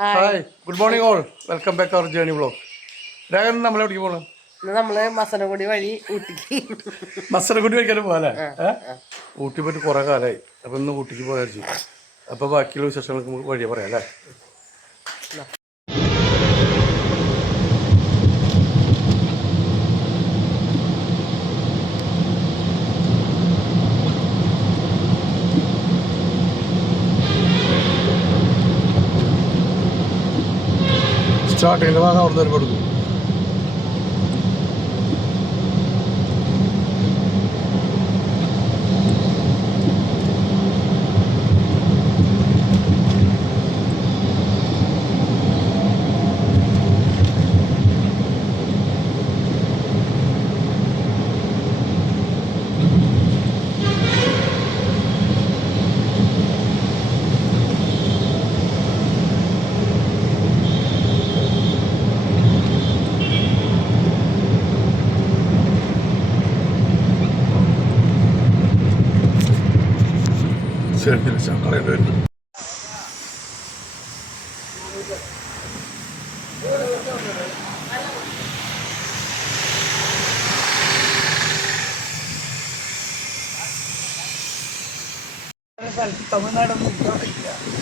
Hi good morning all welcome back our journey vlog. Ragan നമ്മളെവിടേക്ക് പോകണം? നമ്മള് മസനഗുടി വഴി ഊട്ടിക്ക് മസനഗുടി വഴിക്കാനും പോകാല്ലേ? ഊട്ടി പോയിട്ട് കുറേ കാലമായി. അപ്പം ഇന്ന് ഊട്ടിക്ക് പോയാച്ചു. അപ്പോൾ ബാക്കിയുള്ള വിശേഷങ്ങൾക്ക് നമുക്ക് വഴിയെ പറയാം അല്ലേ? സ്റ്റാർട്ടിങ്ങിൻ്റെ ഭാഗം അവിടെ നിന്ന് കൊടുക്കും. ശരി ശങ്കറേണ്ടി വരും.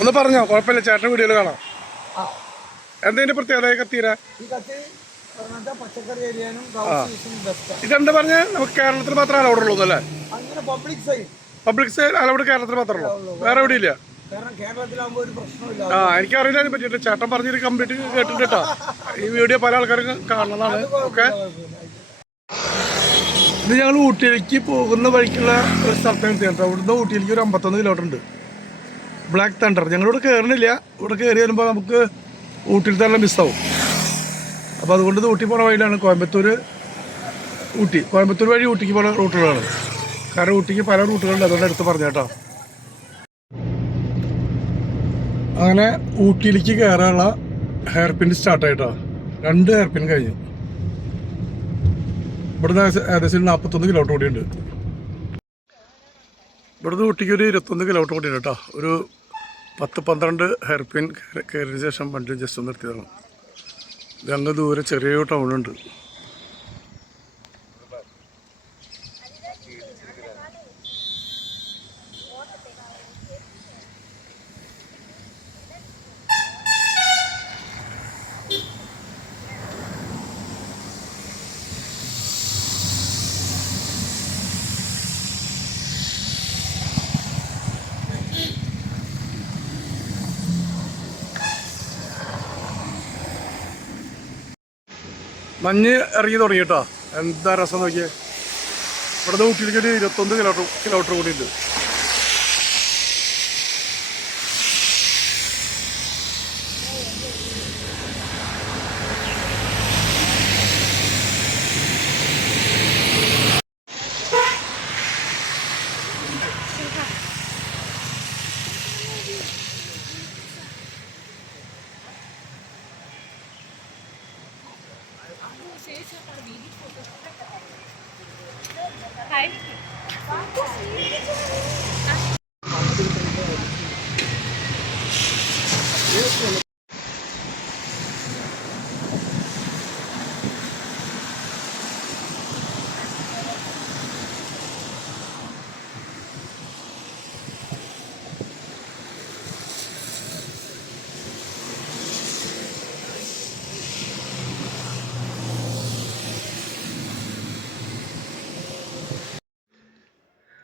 ഒന്ന് പറഞ്ഞോ, കുഴപ്പമില്ല, ചേട്ടൻ വീഡിയോയിൽ കാണാം. എന്തിന്റെ പ്രത്യേകത കത്തീര? ഇതെന്താ പറഞ്ഞ നമുക്ക് കേരളത്തിൽ മാത്രമേ അലൗഡ് ഉള്ളൂ അല്ലേ? പബ്ലിക് സൈഡ് അലൗഡ് കേരളത്തിൽ മാത്രമേ ഉള്ളൂ, വേറെ എവിടെ ഇല്ല. എനിക്കറിയില്ല അതിനെ പറ്റിയിട്ട്. ചേട്ടൻ പറഞ്ഞിട്ട് കംപ്ലീറ്റ് കേട്ടിട്ട് കേട്ടോ. ഈ വീഡിയോ പല ആൾക്കാർക്കും കാണുന്നതാണ്. ഓക്കെ, ഇത് ഞങ്ങൾ ഊട്ടിയിലേക്ക് പോകുന്ന വഴിക്കുള്ള ഒരു സ്ഥലത്ത് നിർത്തിയാണ്. ഇവിടുന്ന് ഊട്ടിയിലേക്ക് ഒരു 51 കിലോമീറ്റർ ഉണ്ട്. Black thunder. ഞങ്ങളിവിടെ കയറണില്ല. ഇവിടെ കയറി വരുമ്പോൾ നമുക്ക് ഊട്ടിയിൽ തന്നെ മിസ്സാവും. അപ്പോൾ അതുകൊണ്ട് ഇത് ഊട്ടി പോകുന്ന വഴിയിലാണ്. കോയമ്പത്തൂർ വഴി ഊട്ടിക്ക് പോകുന്ന റൂട്ടുകളാണ്. കാരണം ഊട്ടിക്ക് പല റൂട്ടുകളുണ്ട്, അതുകൊണ്ട് എടുത്ത് പറഞ്ഞു കേട്ടോ. അങ്ങനെ ഊട്ടിയിലേക്ക് കയറാനുള്ള ഹെയർ പിൻ സ്റ്റാർട്ടായിട്ടോ. 2 ഹെയർ പിൻ കഴിഞ്ഞു. ഇവിടുന്ന് ഏകദേശം 41 കിലോമീറ്റർ കൂടി ഉണ്ട്. ഇവിടുന്ന് ഊട്ടിക്ക് ഒരു 21 കിലോമീറ്റർ കൂടി ഉണ്ട് കേട്ടോ. ഒരു 10-12 ഹെയർ പിൻ കയറിയതിന് ശേഷം വണ്ടി ജസ്റ്റ് ഒന്ന് നിർത്തിയതാണ്. ഇത് അങ്ങ് ദൂരെ ചെറിയൊരു ടൗണുണ്ട്. മഞ്ഞ് ഇറങ്ങി തുടങ്ങി കേട്ടോ. എന്താ രസം നോക്കിയേ. ഇവിടുന്ന് ഊട്ടിയിലേക്ക് ഒരു 21 കിലോമീറ്റർ കൂടി ഉണ്ട്.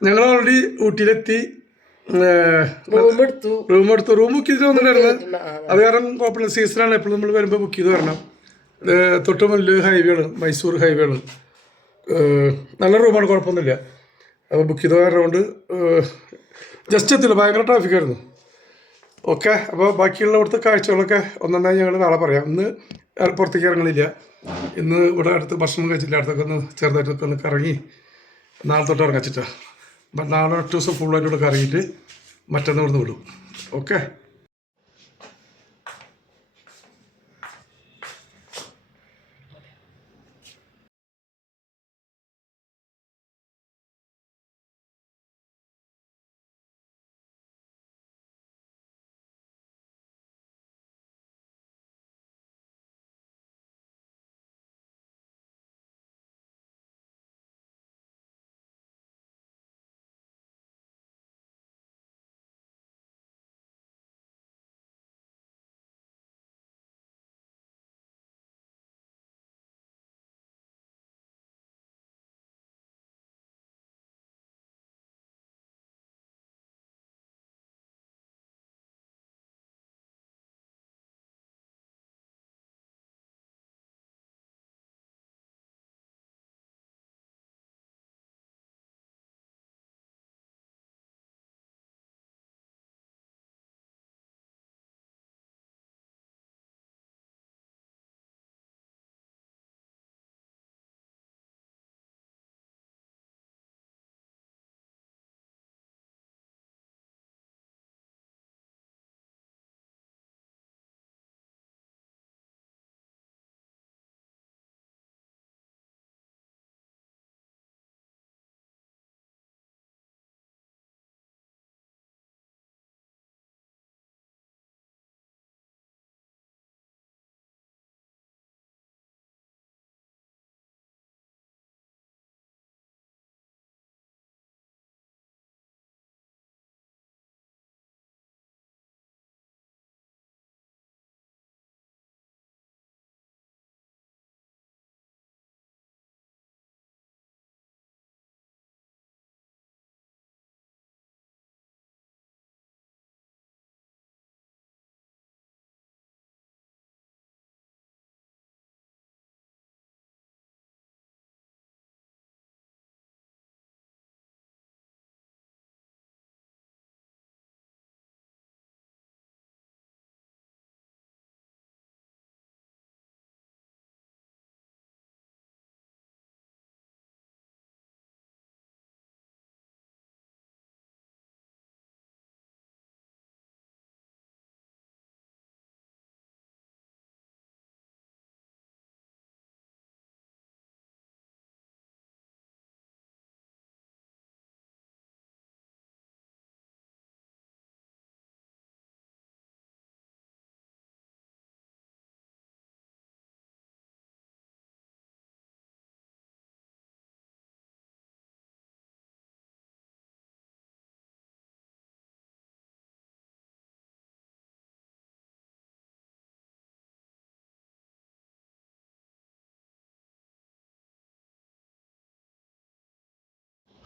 ഞങ്ങൾ ഓൾറെഡി ഊട്ടിയിലെത്തി. റൂം ബുക്ക് ചെയ്ത് വന്നിട്ടായിരുന്നു. അത് കാരണം കുഴപ്പമില്ല, സീസണാണ്. എപ്പോഴും നമ്മൾ വരുമ്പോൾ ബുക്ക് ചെയ്ത് വരണം. തൊട്ട് മുന്നിൽ ഹൈവേ ആണ്, മൈസൂർ ഹൈവേ ആണ്. നല്ല റൂമാണ്, കുഴപ്പമൊന്നുമില്ല. അപ്പോൾ ബുക്ക് ചെയ്ത് കാരണം കൊണ്ട് ജസ്റ്റ് എത്തില്ല, ഭയങ്കര ട്രാഫിക്കായിരുന്നു. ഓക്കെ, അപ്പോൾ ബാക്കിയുള്ള ഇവിടുത്തെ കാഴ്ചകളൊക്കെ ഒന്നൊന്നായി ഞങ്ങൾ നാളെ പറയാം. ഇന്ന് പുറത്തേക്ക് ഇറങ്ങുന്നില്ല. ഇന്ന് ഇവിടെ അടുത്ത് ഭക്ഷണം കഴിച്ചില്ല. അടുത്തൊക്കെ ഒന്ന് ചെറുതായിട്ടൊക്കെ ഒന്ന് കറങ്ങി നാളെ തൊട്ട് ഇറങ്ങിച്ചിട്ടാണ്. നാളെ 2 ദിവസം ഫുള്ളായിട്ട് ഇവിടെ കറങ്ങിയിട്ട് മറ്റന്നാൾ ഇവിടുന്ന് വിടും. Okay.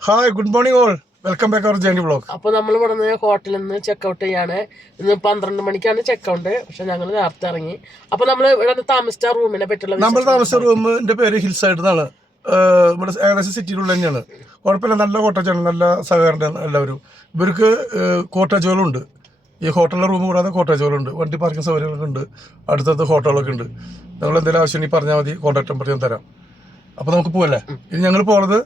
Hi, good morning all. Welcome back our journey vlog. അപ്പോൾ നമ്മൾ ഇവിടെ നിന്ന് ഹോട്ടലിൽ നിന്ന് ചെക്കൗട്ട് ചെയ്യാണ്. ഇന്ന് 12 മണിക്കാണ് ചെക്കൗട്ട്. പക്ഷെ ഞങ്ങൾ നേരത്തെ ഇറങ്ങി. അപ്പോൾ നമ്മൾ ഇവിടെ താമസിച്ച റൂമിനെ പറ്റിയുള്ള നമ്മൾ താമസിച്ച റൂമിന്റെ പേര് ഹിൽ സൈഡ് എന്നാണ്. ഇവിടെ ഏകദേശം സിറ്റിയിലുള്ള തന്നെയാണ്. കുഴപ്പമില്ല, നല്ല കോട്ടേജാണ്, നല്ല സഹകരണം എല്ലാവരും. ഇവർക്ക് കോട്ടേജുകളുണ്ട്. ഈ ഹോട്ടലിലെ റൂം കൂടാതെ കോട്ടേജുകളുണ്ട്, വണ്ടി പാർക്കിംഗ് സൗകര്യങ്ങളൊക്കെ ഉണ്ട്, അടുത്തടുത്ത് ഹോട്ടലുകളൊക്കെ ഉണ്ട്. നിങ്ങൾ എന്തെങ്കിലും ആവശ്യം പറഞ്ഞാൽ മതി, കോൺടാക്ട് നമ്പർ ഞാൻ തരാം. അപ്പോൾ നമുക്ക് പോകല്ലേ? ഇനി ഞങ്ങൾ പോകുന്നത്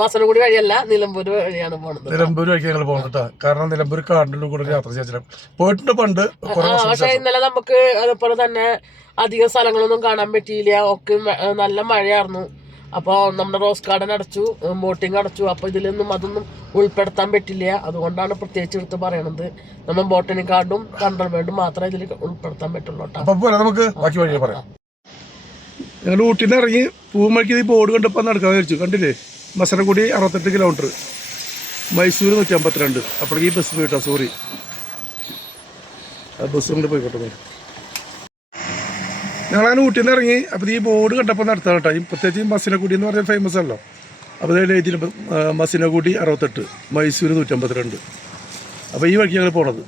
മസനഗുഡി വഴിയല്ല, നിലമ്പൂർ വഴിയാണ് പോകുന്നത്. നിലമ്പൂർ വഴിക്ക് ഞങ്ങൾ പോകുന്നത് കേട്ടോ. കാരണം നിലമ്പൂർ കാടിൻ്റെ കൂടെ യാത്ര ചെയ്യാൻ പോയിട്ടുണ്ട് പണ്ട്. പക്ഷെ ഇന്നലെ നമുക്ക് അതുപോലെ തന്നെ അധികം സ്ഥലങ്ങളൊന്നും കാണാൻ പറ്റിയില്ല. ഒക്കെ നല്ല മഴയായിരുന്നു. അപ്പോൾ നമ്മുടെ റോസ് ഗാർഡൻ അടച്ചു, ബോട്ടിങ് അടച്ചു. അപ്പോൾ ഇതിലൊന്നും അതൊന്നും ഉൾപ്പെടുത്താൻ പറ്റില്ല. അതുകൊണ്ടാണ് പ്രത്യേകിച്ച് എടുത്ത് പറയണത്. നമ്മൾ ബോട്ടണിക് ഗാർഡും കണ്ടൽവേർഡും മാത്രമേ ഇതിൽ ഉൾപ്പെടുത്താൻ പറ്റുള്ളൂ. അപ്പോൾ നമുക്ക് ബാക്കി വഴിയെ പറയാം. ഞങ്ങൾ ഊട്ടിയിൽ നിന്ന് ഇറങ്ങി പൂമഴിക്ക് ഈ ബോർഡ് കണ്ടപ്പോൾ നടക്കാൻ വിചാരിച്ചു. കണ്ടില്ലേ? മസനഗുഡി 68 കിലോമീറ്റർ, മൈസൂർ 152. അപ്പോഴേക്ക് ഈ ബസ് പോയിട്ടോ, സോറി, ആ ബസ് കൊണ്ട് പോയിക്കോട്ടെ. ഞങ്ങളങ്ങനെ ഊട്ടിയിൽ നിന്ന് ഇറങ്ങി. അപ്പോൾ ഈ ബോർഡ് കണ്ടപ്പോൾ നടത്താം കേട്ടോ. ഈ പ്രത്യേകിച്ച് മസനഗുഡി എന്ന് പറഞ്ഞാൽ ഫേമസ് അല്ലോ. അപ്പോൾ ഇതിൽ മസനഗുഡി 68, മൈസൂർ 152. അപ്പോൾ ഈ വഴിക്ക് ഞങ്ങൾ പോണത്.